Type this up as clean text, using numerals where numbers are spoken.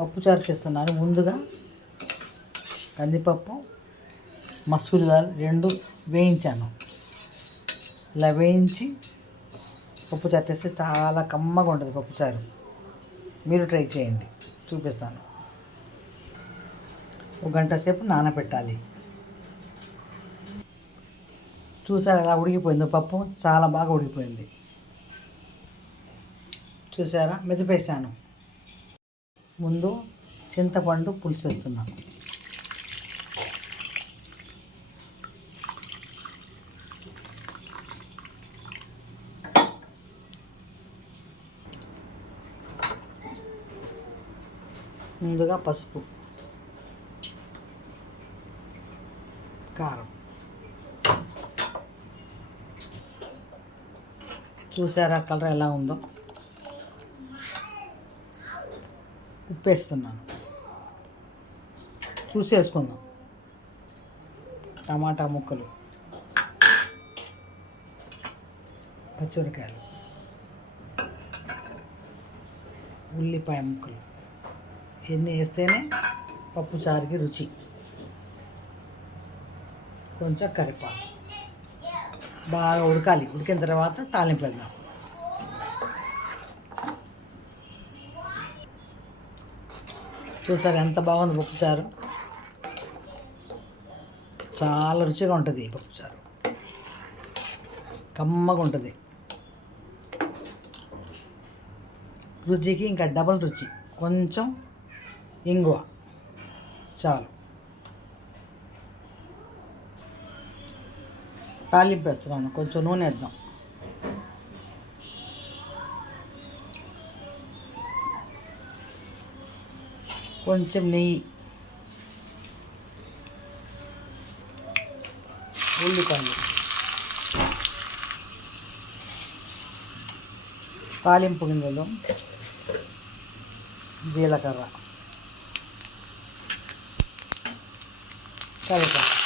పప్పుచారు చేస్తున్నాను. ముందుగా కందిపప్పు, మసూర్ దాల్ రెండు వేయించాను. ఇలా వేయించి పప్పుచారు చేస్తే చాలా కమ్మగా ఉంటుంది పప్పుచారు. మీరు ట్రై చేయండి, చూపిస్తాను. ఒక గంట సేపు నానబెట్టాలి. చూసారా ఎలా ఉడికిపోయిందో పప్పు? చాలా బాగా ఉడికిపోయింది. చూసారా, మెదిపేసాను. ముందు చింతపండు పులుసు వేస్తున్నాను. ముందుగా పసుపు, కారం. చూసారా కలర్ ఎలా ఉందో? ఉప్పు వేస్తున్నాను. చూసేసుకుందాం. టమాటా ముక్కలు, పచ్చిమిరకాయలు, ఉల్లిపాయ ముక్కలు ఇవన్నీ వేస్తేనే పప్పు చారుకి రుచి. కొంచెం కరివేపాకు బాగా ఉడకాలి. ఉడికిన తర్వాత తాలింపు వెళ్దాం. చూసారు ఎంత బాగుంది పప్పుచారు? చాలా రుచిగా ఉంటుంది ఈ పప్పుచారు, కమ్మగా ఉంటుంది. రుచికి ఇంకా డబల్ రుచి. కొంచెం ఇంగువ చాలు. తాలింపు వేస్తున్నాను. కొంచెం నూనె వేద్దాం. కొంచెం నెయ్యి, ఉల్లిపాయలు, తాలింపు గింజలు, జీలకర్ర, కరివేపాకు.